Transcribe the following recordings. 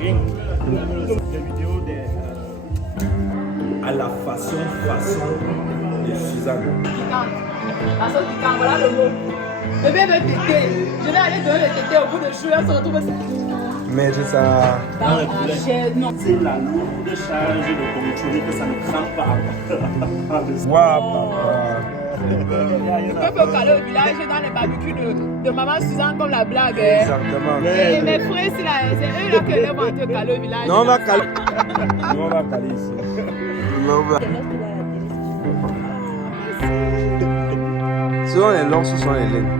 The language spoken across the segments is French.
rien. Des vidéos à la façon de Suzanne. Piquante. La sauce piquante, voilà le mot. Bébé veut téter. Je vais aller donner le tété au bout de chou. On se retrouve. Mais c'est ça. Non. C'est la lourde charge de contrôler que ça ne craque pas. Waouh, papa. On peut caler au village dans les barbecues de maman Suzanne comme la blague. Exactement. Et mes frères, c'est eux là que les vont te caler au village. Non, on va caler. Nous, on va caler ici. Non, on va. Ce sont les lors, ce sont les laines.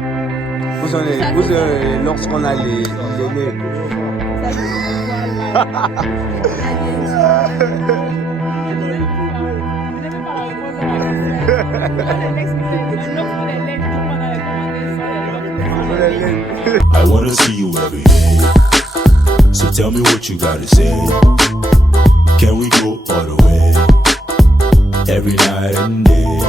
Où sont les lorsqu'on a les nez. I wanna see you every day. So tell me what you gotta say. Can we go all the way? Every night and day.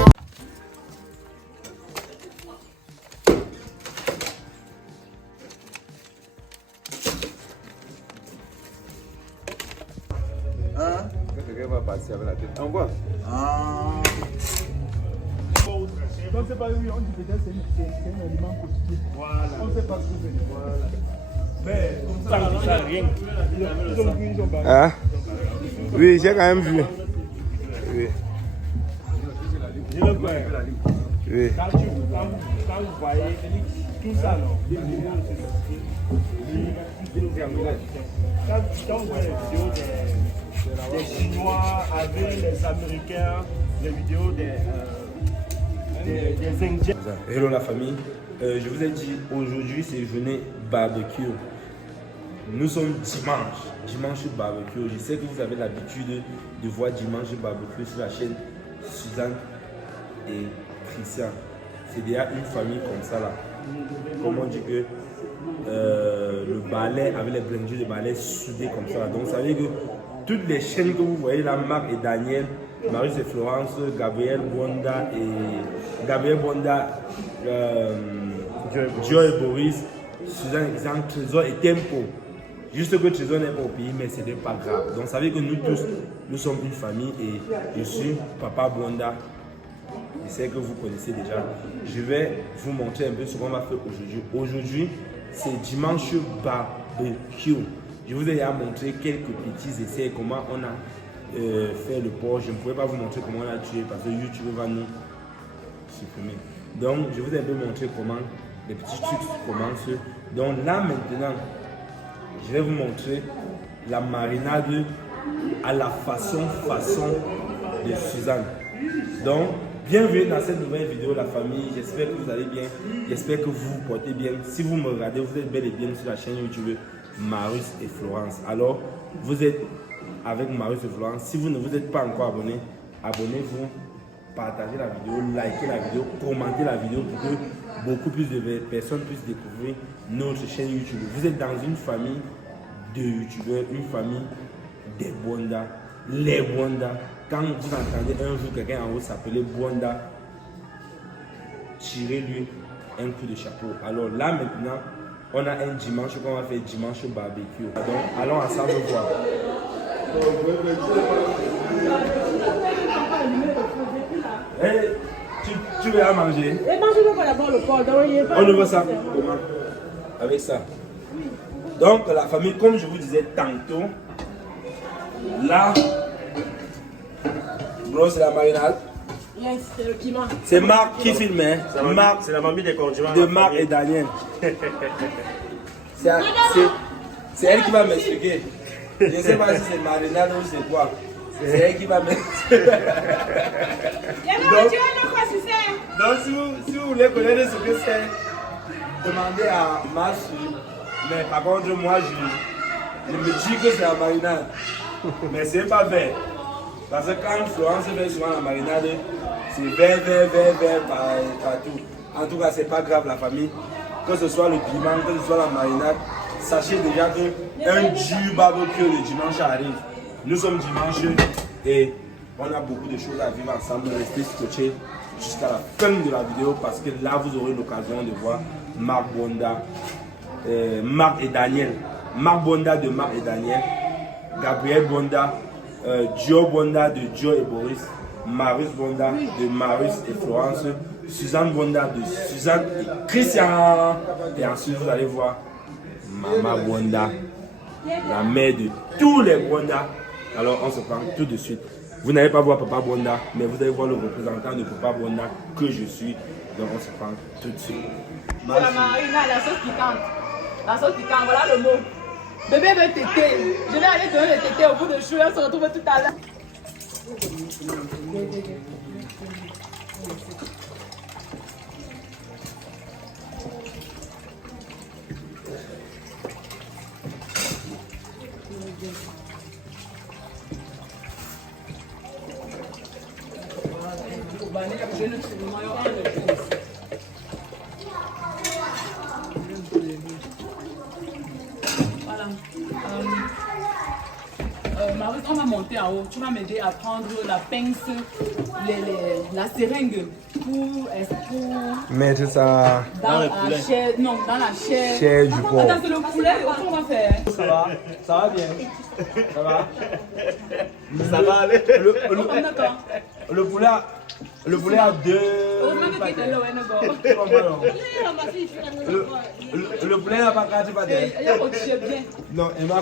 Hein? Quelqu'un va passer avec la tête. En quoi? Ah. Donc c'est pas lui, on dit peut-être c'est un aliment positif. Voilà. On ne sait pas ce que c'est. Voilà. Mais comme ça, rien. Ils ont vu, ils ont barré. Hein? Oui, j'ai quand même vu. Oui. Je le vois. Oui. Quand vous voyez tout ça, non? Quand vous voyez les vidéos des Chinois avec les Américains, les vidéos des Indiens. Hello la famille, je vous ai dit aujourd'hui c'est journée barbecue. Nous sommes dimanche barbecue. Je sais que vous avez l'habitude de voir dimanche barbecue sur la chaîne Suzanne et Christian. C'est déjà une famille comme ça là. Comme on dit que le balai avec les blindés de balai soudés comme ça là. Donc ça veut dire que toutes les chaînes que vous voyez là, Marc et Daniel, Marius et Florence, Gabriel Bonda, Joe et Boris, Suzanne Alexandre, Trésor et Tempo. Juste que Trésor n'est pas au pays, mais ce n'est pas grave. Donc, vous savez que nous tous, nous sommes une famille et je suis Papa Bonda. Je sais que vous connaissez déjà. Je vais vous montrer un peu ce qu'on va faire aujourd'hui. Aujourd'hui, c'est dimanche barbecue. Je vous ai déjà montré quelques petits essais, comment on a fait le porc. Je ne pouvais pas vous montrer comment on a tué parce que YouTube va nous supprimer. Donc, je vous ai un peu montré comment les petits trucs commencent. Donc là maintenant, je vais vous montrer la marinade à la façon de Suzanne. Donc, bienvenue dans cette nouvelle vidéo la famille. J'espère que vous allez bien. J'espère que vous vous portez bien. Si vous me regardez, vous êtes bel et bien sur la chaîne YouTube Marius et Florence. Alors, vous êtes avec Marius et Florence. Si vous ne vous êtes pas encore abonné, abonnez-vous, partagez la vidéo, likez la vidéo, commentez la vidéo pour que beaucoup plus de personnes puissent découvrir notre chaîne YouTube. Vous êtes dans une famille de youtubeurs, une famille des Bonda, les Bonda. Quand vous entendez un jour quelqu'un en haut s'appeler Bonda, tirez-lui un coup de chapeau. Alors là maintenant, on a un dimanche qu'on va faire dimanche barbecue. Donc allons ensemble voir. Hey, tu veux à manger? Et mangez-le pas d'abord le porc. On ouvre ça comment? Avec ça. Donc la famille, comme je vous disais tantôt, là, bro, c'est la marinade. Yes, c'est le piment. C'est Marc qui filme, hein? Marc, C'est la mamie des condiments. de Marc et Daniel. C'est elle qui va m'expliquer. Je ne sais pas si c'est marinade ou c'est quoi. C'est elle qui va m'expliquer. Donc si vous voulez connaître ce que c'est, demandez à ma soeur. Mais par contre, moi, je me dis que c'est la marinade. Mais c'est pas vert. Parce que quand Florence fait souvent la marinade, c'est vert partout. En tout cas, c'est pas grave la famille. Que ce soit le piment, que ce soit la marinade, sachez déjà qu'un dur barbecue le dimanche arrive. Nous sommes dimanche et on a beaucoup de choses à vivre ensemble. Restez scotchés jusqu'à la fin de la vidéo parce que là, vous aurez l'occasion de voir Marc Bonda, Marc et Daniel. Marc Bonda de Marc et Daniel Gabriel Bonda, Dio Bonda de Dio et Boris, Marius Bonda de Marius et Florence, Suzanne Bonda de Suzanne et Christian. Et ensuite, vous allez voir Maman Bonda, la mère de tous les Bonda. Alors, on se prend tout de suite. Vous n'allez pas voir Papa Bonda, mais vous allez voir le représentant de Papa Bonda que je suis. Donc, on se prend tout de suite. C'est la marinade, la sauce piquante. La sauce piquante, voilà le mot. Bébé veut téter. Je vais aller donner le tété au bout de chou. On se retrouve tout à l'heure. Voilà. Marius, on va monter en haut. Tu vas m'aider à prendre la pince, la seringue pour Mettre ça dans la chair. Non, dans la chair. chair du porc. Attends, c'est le poulet. On va faire. Ça va bien. Ça va. Ça va aller. Le poulet a deux. Le poulet n'a pas quatre pâtés. Non, Emma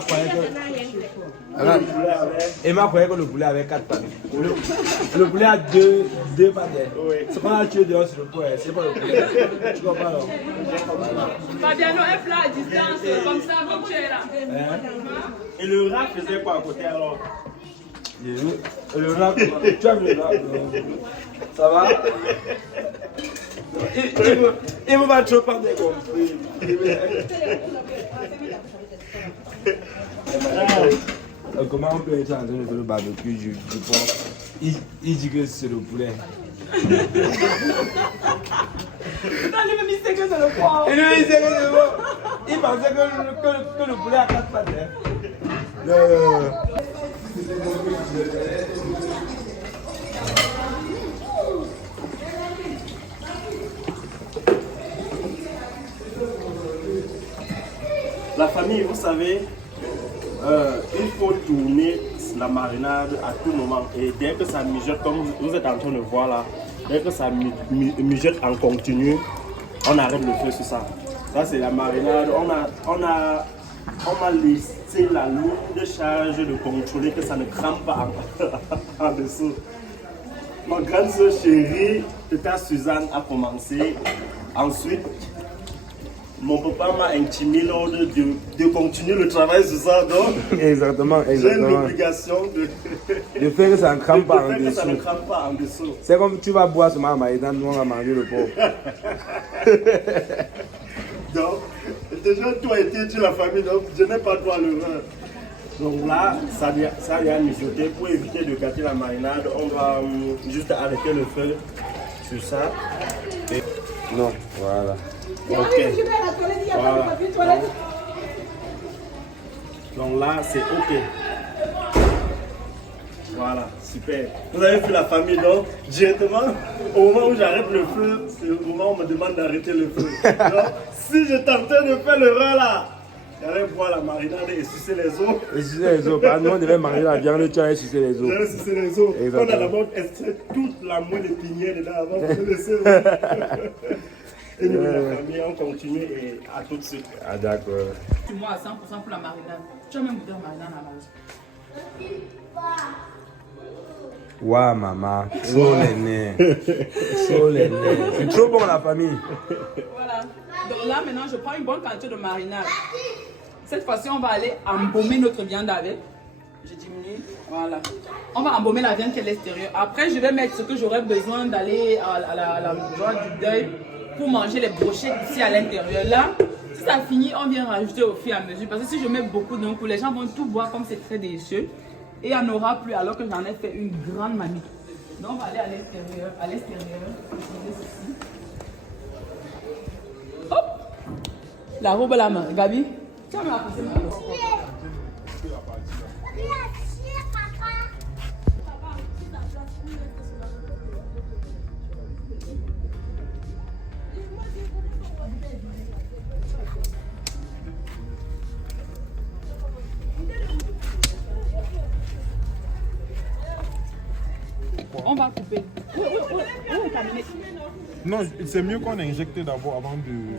croyait que le poulet avait quatre pâtés. Le poulet a deux pâtés. C'est qu'on a tué dehors sur le poulet, c'est pas le poulet. Tu comprends alors? Fabiano est plat à distance, comme ça, comme tu es là. Et le rat faisait quoi à côté alors? Le rat, tu as vu le rat? Ça va? Il me va trop pas décompris. Comment on peut être en train de faire le barbecue du porc? Il dit que c'est le poulet. Non, lui me dit que c'est le porc. Il lui disait que c'est le porc. Il pensait que le poulet a quatre pattes. La famille, vous savez, il faut tourner la marinade à tout moment. Et dès que ça mijote, comme vous êtes en train de voir là, dès que ça mijote en continu, on arrête le feu sur ça. Ça c'est la marinade. On a laissé la lourde charge de contrôler que ça ne crame pas en dessous. Ma grande soeur chérie, tata Suzanne a commencé. Ensuite, mon papa m'a intimé l'ordre de continuer le travail sur ça. Donc, Exactement. j'ai l'obligation de faire que ça ne crame pas en que ça ne dessous. crame pas en dessous. C'est comme tu vas boire ce maïdan, nous on va manger le porc. Donc, déjà, toi et tu la famille, donc je n'ai pas toi le vin. Donc là, ça vient mijoter. Pour éviter de gâter la marinade, on va juste arrêter le feu sur ça. Et... Non, voilà. Ok. Voilà. Donc là, c'est ok. Voilà, super. Vous avez vu la famille, donc directement, au moment où j'arrête le feu, c'est le moment où on me demande d'arrêter le feu. Donc, si je tentais de faire l'erreur là, j'allais boire la marinade et sucer les os. Et sucer les os. Nous, on devait manger la viande, tu allais sucer les os. J'allais sucer les os. Exactement. On a d'abord extrait toute la moelle épinière dedans avant de laisser. Et nous, la famille, on continue et à tout de suite. Ah, d'accord. Tu moi à 100% pour la marinade. Tu as même goûté la marinade à la base. Waouh, maman. Chaud les nez. Chaud les nez. C'est trop bon, la famille. Voilà. Donc là, maintenant, je prends une bonne quantité de marinade. Cette fois-ci, on va aller embaumer notre viande avec. Je diminue. Voilà. On va embaumer la viande qui est à l'extérieur. Après, je vais mettre ce que j'aurai besoin d'aller à la joie du deuil pour manger les brochettes ici à l'intérieur. Là, si ça finit, on vient rajouter au fur et à mesure. Parce que si je mets beaucoup d'un coup, les gens vont tout boire comme c'est très délicieux. Et il n'y en aura plus alors que j'en ai fait une grande mamie. Donc on va aller à l'extérieur. À l'extérieur. Hop! La robe à la main. Gabi, tu vas me la passer maintenant. On va couper. Où est ta minute? Non, c'est mieux qu'on injecte d'abord avant de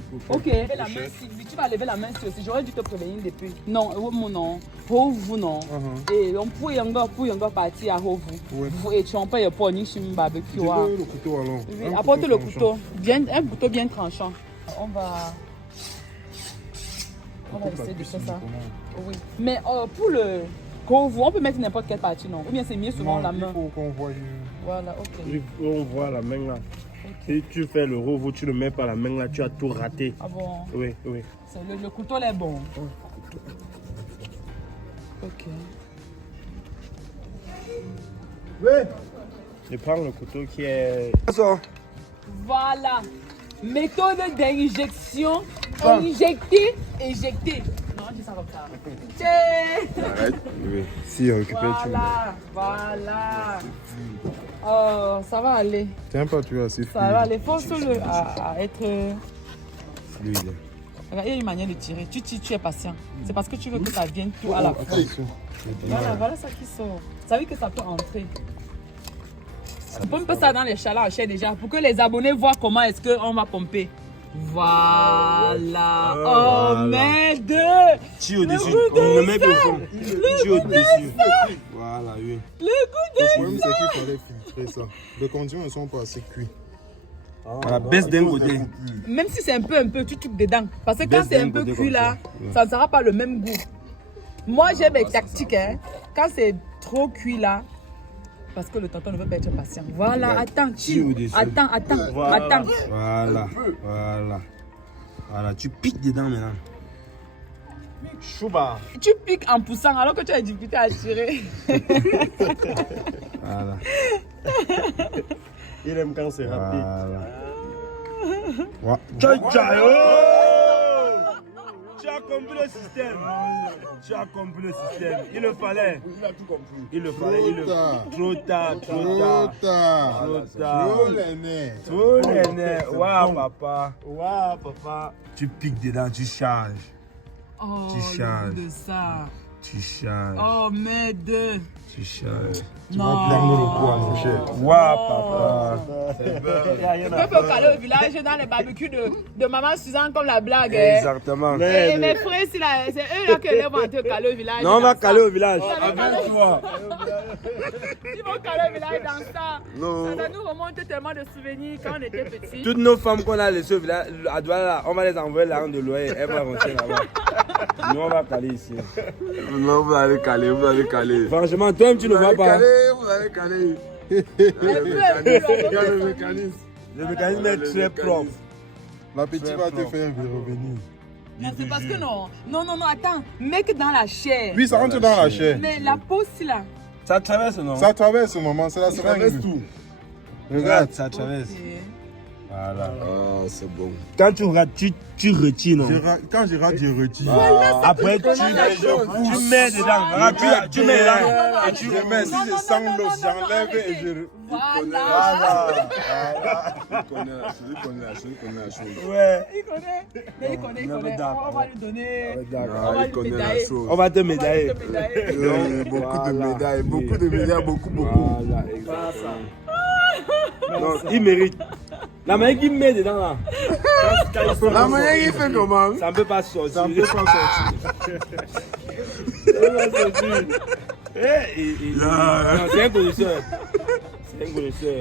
couper. Ok. La main, si tu vas lever la main aussi, j'aurais dû te prévenir depuis. Non, non. Vous non. Et on peut encore partir à vous. Et tu en peux pas ni sur un barbecue. Tu veux le couteau alors? Oui, apporte le couteau. Un couteau bien tranchant. On va essayer de faire ça. Oui. Mais pour le couvre, on peut mettre n'importe quelle partie, non? Ou bien c'est mieux souvent la main? Il faut qu'on voit. Voilà, ok. On voit la main là. Si tu fais le rovo, tu ne mets pas la main là, tu as tout raté. Ah bon? Oui. Le couteau est bon. Ok. Oui. Je prends le couteau qui est... Voilà. Méthode d'injection. Injecter, éjecter. Non, je dis ça comme ça. Tiens. Arrête. Oui. Si, récupère, tu Voilà. Oh, ça va aller. Tiens pas, tu es assez fluide. Ça va aller. Force-le à être... Fluide. Regarde, il y a une manière de tirer. Tu es patient. C'est parce que tu veux que ça vienne tout à la fois. Voilà ça qui sort. Vous savez que ça peut entrer. On pompe ça dans les chalas en chair déjà pour que les abonnés voient comment est-ce qu'on va pomper. Voilà. Oh merde. Tu au-dessus. On ne met plus au fond. Tu au-dessus. Voilà, oui. Le goût de Le problème, c'est qu'il fallait filtrer ça. Les condiments ne sont pas assez cuits. Voilà, baisse d'un côté. Même si c'est un peu, tu tues dedans. Parce que quand Baisse c'est d'un un peu côté cuit comme là, ça. ça ne sera pas le même goût. Moi j'ai mes tactiques. Hein. Quand c'est trop cuit là, parce que le tonton ne veut pas être patient. Voilà, attends, attends. Voilà, tu piques dedans maintenant. Chouba. Tu piques en poussant alors que tu as des difficultés à tirer. Voilà. Il aime quand c'est rapide. Voilà. Ciao. Tu as compris le système. Il le fallait. Il a tout compris. Il le fallait. Trop tard. Trop les nerfs. Waouh, papa. Tu piques dedans, tu charges. Oh, Tu charges. le goût de ça. Tu charges. Oh, merde. Tu charges. Tu vas prendre le coup à mon cher. Waouh, papa. On peut caler au village dans les barbecues de maman Suzanne comme la blague. Hein. Exactement. Et mes frères, c'est eux là que vont te caler au village. Non, on va caler au village. Avec toi. Ils vont caler au village dans ça. Non. Ça nous remonte tellement de souvenirs quand on était petits. Toutes nos femmes qu'on a laissées au village, à Douala, on va les envoyer là de loyer. Elles vont rentrer là-bas. Nous, on va caler ici. Non, vous allez caler. Franchement, toi-même, tu ne vois pas. Vous allez caler. Regarde le mécanisme. Le mécanisme est très propre. La petite va te faire revenir. Non, c'est parce que non, attends. Mec dans la chair. Oui, ça rentre dans la chair. Mais la peau, c'est là. Ça traverse, non? Ça traverse, maman. C'est la Ça traverse tout. Regarde, ça traverse. Voilà. Ah, c'est bon. Quand tu rates, tu retires, non? Quand je rate, je retire. Après, tu mets dedans. Tu mets dedans. Et tu remets. Si je sens l'eau, j'enlève et je... Voilà. Je connais la chose. Ouais. Il connaît. Mais il connaît. On va lui donner. Ah, On va il lui connaît la médailler. chose. On va te médailler. Beaucoup de médailles, beaucoup. Voilà, exactement. Non, il mérite. La manière qu'il met dedans là. La manière il fait comment? Ça ne peut pas sortir. Ça ne peut pas sortir. Non, c'est un connaisseur.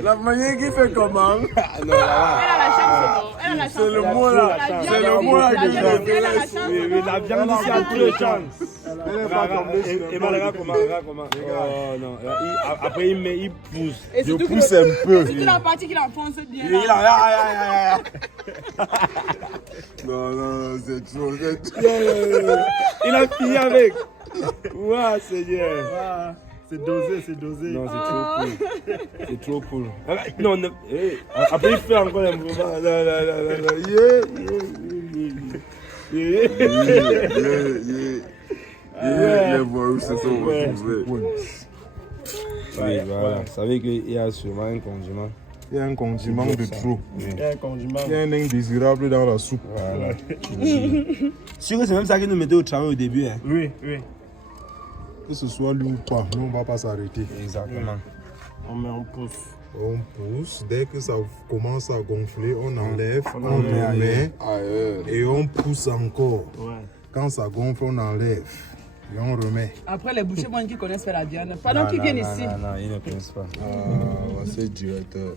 La manière qu'il fait comment? Non, Elle a la chance, elle a la chance. C'est le mot là. C'est le mot là que j'ai. Elle a la chance. Oui, la viande ici a tout le chance. Et Malaga comment? Oh non. Après il pousse. Et Je surtout pousse que- un peu. surtout la partie qu'il enfonce bien. Il là. a. Non, c'est trop. Il a fini avec. Ouah, Seigneur. C'est dosé. Non, c'est trop cool. C'est trop cool. Non, non. Après, il fait encore un mouvement. Les voix se sont retrouvés. Oui, voilà. Vous savez qu'il y a sûrement un condiment. Il y a un condiment de trop. Il y a un condiment. Il y a un indésirable dans la soupe. Voilà. Sûr que c'est même ça qui nous mettait au travail au début. Hein. Oui. Que ce soit lui ou pas, nous on va pas s'arrêter. Exactement. On met en pouce. On pousse. Dès que ça commence à gonfler, on enlève, on remet et on pousse encore. Ouais. Quand ça gonfle, on enlève et on remet. Après, les bouchers, moi, qui connaissent faire la viande. Pendant qu'ils viennent ici. Non, ils ne connaissent pas. C'est directeur.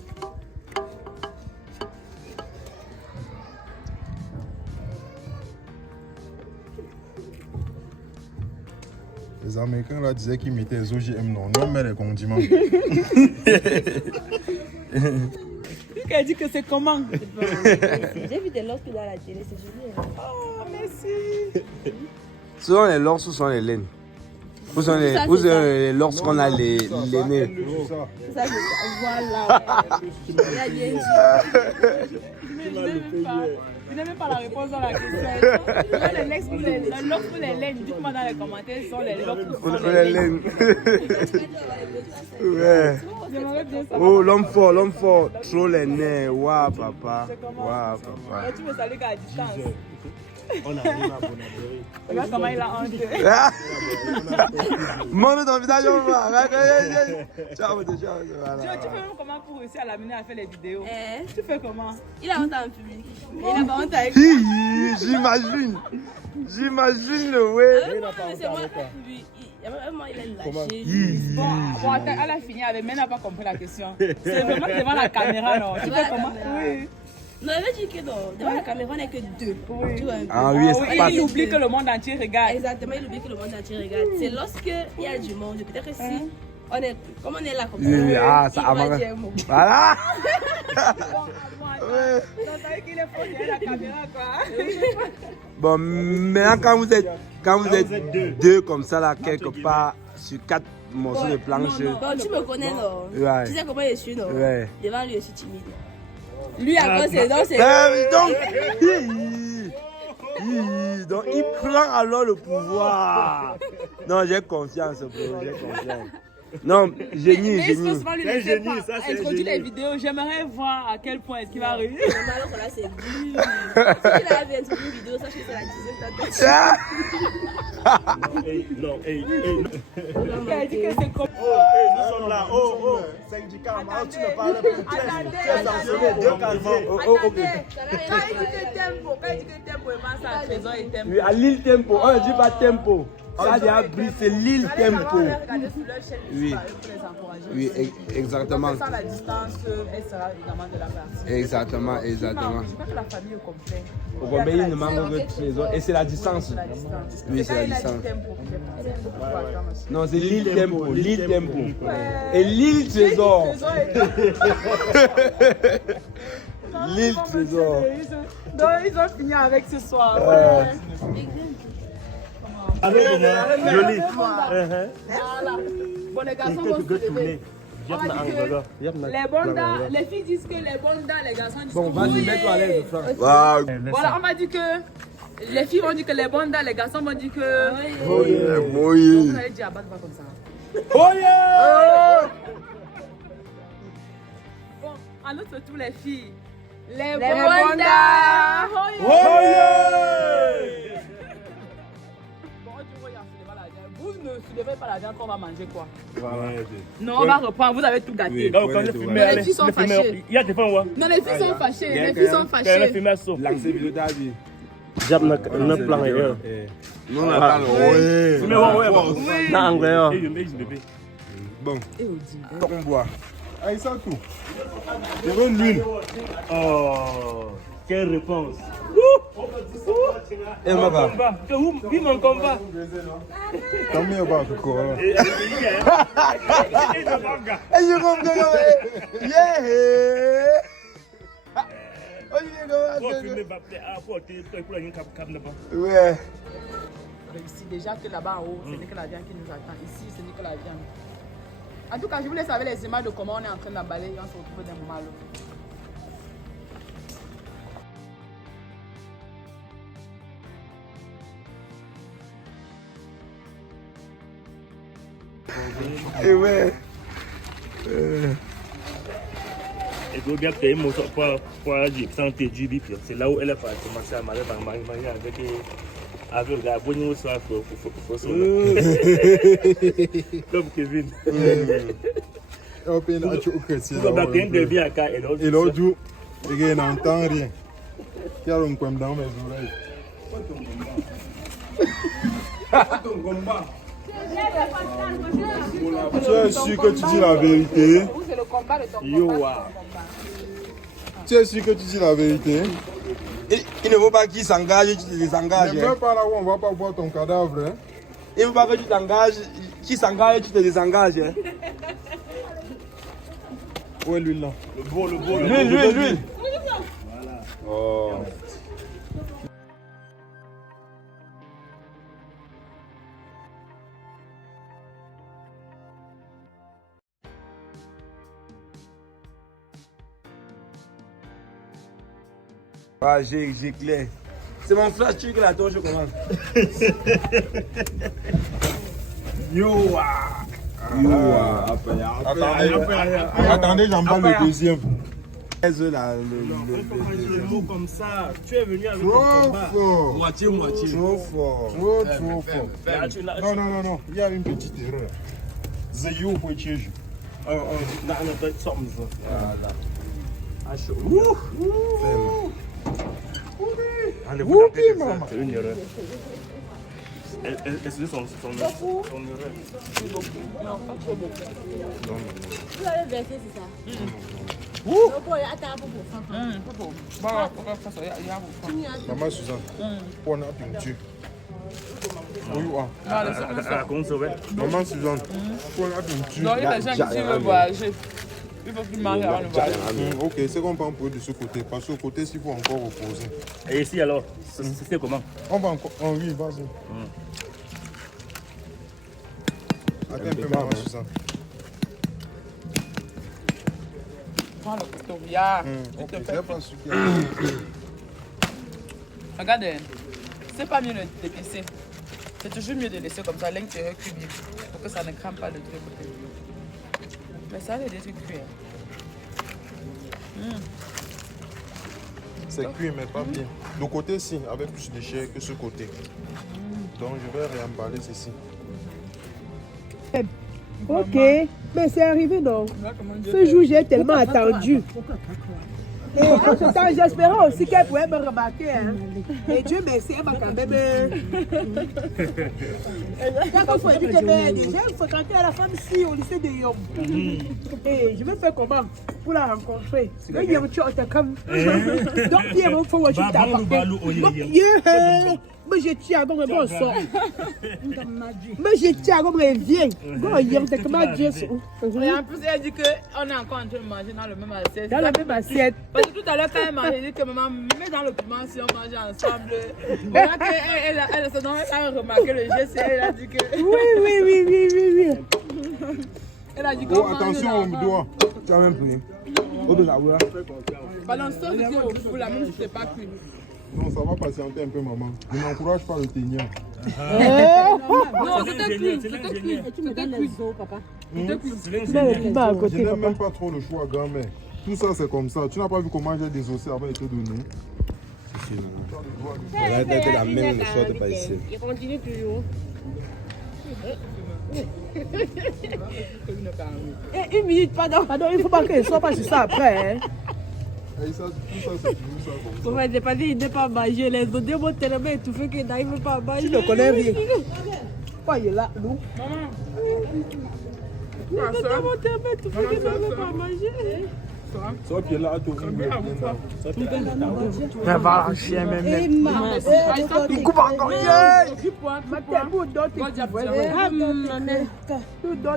Les Américains là disaient qu'ils mettaient les OGM, non, on met les condiments. Elle dit que c'est comment? J'ai vu des lobes dans la télé, c'est joli. Oh, merci. Souvent les lors, souvent les laines. Où sont les lorsqu'on a les nez? Ça, voilà. Il a bien dit. Je n'ai même pas la réponse à la question. Les locks pour les laines, dites-moi dans les commentaires, sont les locks pour les laines. Ouais. Oh, l'homme fort, trop les nez. Waouh, papa. Waouh, papa. Tu me salues qu'à distance. On arrive à Bonadéry. Regarde comment il a honte. Montre ton visage, on va. Ciao, Tu fais même comment pour réussir à l'amener à faire les vidéos? Tu fais comment? Il a honte en public. Il a pas honte avec J'imagine le ouais. C'est moi. Moi, il aime lâcher. Bon, attends, elle a fini avec, mais elle n'a pas compris la question. C'est vraiment devant la caméra, non? Tu fais comment? Oui. Non, elle veut dire que non, devant la caméra, on n'est que deux. Oui. Tu vois, Ah oui, c'est pas. Il oublie que le monde entier regarde. Exactement, il oublie que le monde entier regarde. C'est lorsque il y a du monde, peut-être que si on est, comme on est là comme ça, Ça il va avance. dire un mot. Voilà. Donc, ça veut qu'il est fort derrière la caméra, quoi. Bon, maintenant quand vous êtes deux comme ça là quelque part sur 4 morceaux de planche. Bon, tu me connais, non? Ouais. Tu sais comment je suis, non? Ouais. Devant lui, je suis timide. Lui, après, c'est non, c'est. Donc il prend alors le pouvoir. Non, j'ai confiance, bro, j'ai confiance. Non, génie, Mais il faut génie. souvent lui laisser introduire les vidéos. J'aimerais voir à quel point est-ce qu'il va réussir. Alors que là, c'est dur. Si il avait introduit une vidéo, sache que c'est la 10e. Non, Elle dit que c'est comme. nous sommes là. Syndicat, tu me parles plus. Tu es sanctionné, 2 casiers. Quand il dit que tempo est pas ça, trésor et tempo. Oui, à l'île Tempo, on ne dit pas Tempo. Ça déjà brise, c'est l'île Tempo. Regardez sur leur chaîne Oui. pour les encourager. Oui, exactement. Sans la distance, elle sera également de la partie. Exactement, exactement. Je crois que la famille est complète. Au Gambie, il ne manque que trésor. Et c'est la distance. Oui, c'est la distance. Non, c'est l'île Tempo, l'île Tempo. Et l'île Trésor. L'île Trésor. Donc, ils ont fini avec ce soir. Joli. Voilà. Bon, les garçons vont se lever. On va dire que les bondas, les filles disent que les bondas, les garçons disent Bon, que vas-y, oui. mets-toi à l'aise, Franck. Voilà, on va dire que les filles vont dire que les bondas, les garçons vont dire que. Oui. Donc, on va dire à battre pas comme ça. Bon, en outre, surtout les filles. Les bondas. Vous ne soulevez pas la viande qu'on va manger quoi? Non, on va reprendre, vous avez tout gâté. Les filles sont fâchées. Il y a des femmes, Non, les filles sont fâchées. Les filles sont fâchées. Lancer vidéo d'avis. Jab na plan ailleurs. Non, on a pas le. Mais ouais. Na anglais. Bon. On boit. Ah, il sent tout. Je veux l'huile. Oh, quelle réponse. Et on va. Oui, mon combat. Combien va tu crois? Et je comprends. Yeah. Ouais. Ici, déjà que là-bas en haut, ce n'est que la viande qui nous attend. Ici, ce n'est que la viande. En tout cas, je vous laisse avec les images de comment on est en train d'emballer et on se retrouve d'un moment à l'autre. Et ouais. Et donc, bien que mon pour dire santé du bip, c'est là où elle a commencé à marier avec la bonne soif pour comme Kevin. On peut y aller au chrétien. Comme la gaine de vie à Ka et l'autre. Et l'autre jour, il n'entend rien. Il y a un poème dans mes oreilles. Tu es sûr que tu dis la vérité? Tu es sûr que tu dis la vérité? Il ne faut pas qu'il s'engage, tu te désengages. Ne vais pas là où on va pas voir ton cadavre. Hein? Il ne faut pas que tu t'engages, qu'il s'engage, tu te désengages. Hein? Où est l'huile là? Le beau. L'huile. Voilà. Oh. Ah, j'ai clair. C'est mon flash truc là, toi je commence. Attendez, j'en parle le deuxième. Le mot comme ça. Tu es venu avec ton Trop combat. fort. Moitié. Trop fort. Trop fort. Là, tu l'as- Non. Il y a une petite erreur. Zéyo pour Tchéjou. Là, on a fait somme, ça. Voilà. Allez, vous tapez de ça. C'est une erreur. C'est son erreur. Vous avez versé, c'est ça? Attends, Maman Suzanne, on a peinture. Oui, Maman Suzanne, on a peinture. Non, il y a des gens qui veulent voyager. Il faut qu'ils marient avant le voyage. Ok, c'est qu'on prend pour de ce côté. Parce qu'au côté, il faut encore reposer. Et ici, alors, c'est comment? On va encore. Oh oui, vas-y. Attends un peu, Maman Suzanne. Prends le couteau, viens. Ok, c'est pas super. Regarde, c'est pas mieux de dépisser. C'est toujours mieux de laisser comme ça, l'intérieur cuit bien. Pour que ça ne crame pas le truc. Mais ça, c'est des trucs cuits. C'est cuit, mais pas bien. Le côté-ci avait plus de chair que ce côté. Donc, je vais réemballer ceci. Ok, mais c'est arrivé non. Ce jour, j'ai tellement attendu. Et en ce temps, j'espérais aussi qu'elle pouvait me remarquer. Hein. Et Dieu merci, elle m'a quand même. Quand il faut dire que déjà, il faut canter à la femme ici au lycée de Yom. Et je vais faire comment pour la rencontrer? Le Yom, tu es comme. Donc, il faut que je t'apporte. Mais je tiens comme un bon sort. Mais je tiens comme un vient. C'est comment Dieu. Et en plus, elle dit qu'on est encore en train de manger dans le même assiette. Dans la même assiette. Parce que tout à l'heure, quand elle m'a dit que maman, mets dans le piment si on mange ensemble. Voilà qu'elle a remarqué le geste et elle a dit que. Oui. Elle a dit que. Oh, attention au doigt. Tu as même pris. Balance-toi ici au bout, là, même si c'est pas cuit. Non, ça va patienter un peu, maman. Je n'encourage pas le tenir. Non, c'était cuit. Tu me donnes les os, papa. Je n'aime même pas trop le choix, grand-mère. Tout ça, c'est comme ça. Tu n'as pas vu comment j'ai désossé avant de te donner? Regarde que la main ne sorte pas ici. Il continue toujours. Et 1 minute, pardon, il ne faut pas qu'elle soit pas sur ça après. Hein. Et ça, tout ça, c'est toujours ça comme ça. On va pas dit, il n'est pas mangé. Les autres vont tellement étouffés qu'il n'arrive pas à manger. Tu ne connais rien. Pourquoi il est là, nous? Maman. Il est tellement étouffé qu'il n'arrive pas à manger. Ça qui est là, tout le monde. Mais va, chien, même. Il coupe encore.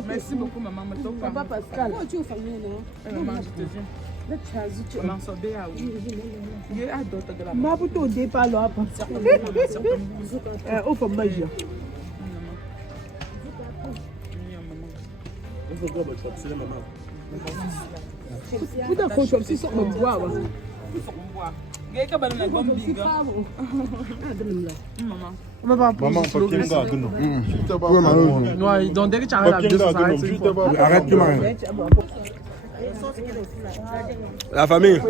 Merci beaucoup, maman. Papa Pascal. Maman, je te dis. Maman, ça va bien. Il est à d'autres de la Ma plutôt au départ, là, au fond, magie. Putain, faut que tu sortes mon bois. Il faut qu'on boit. Quelqu'un va donner un gomme bingo. Maman. Maman, papier d'argent. Non, donc dès que tu arrives à 200, Arrête, tu m'arrêtes. La famille.